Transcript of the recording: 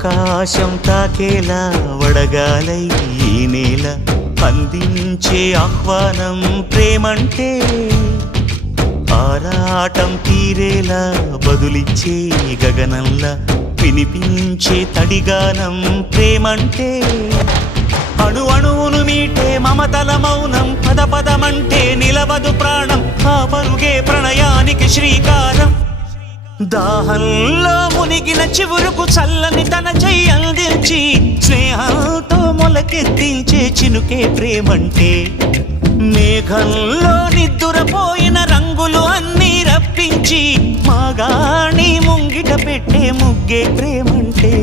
ఆకాశం తాకేలా వడగాలై ఈ నేల అందించే ఆహ్వానం ప్రేమంటే ఆరాటం తీరేలా బదులిచ్చే గగనంలా వినిపించే తడిగానం ప్రేమంటే అణు అణువును మీటే మమతల మౌనం పద పదమంటే నిలవదు ప్రాణం ఆ పరుగే ప్రణయానికి శ్రీకారం దాహంలో మునిగిన చివురుకు చల్లని తన చెయ్యి అందించి స్నేహంతో మొలకెత్తించే చినుకే ప్రేమంటే మేఘంలో నిద్దురపోయిన రంగులు అన్నీ రప్పించి మాగాణి ముంగిట పెట్టే ముగ్గే ప్రేమంటే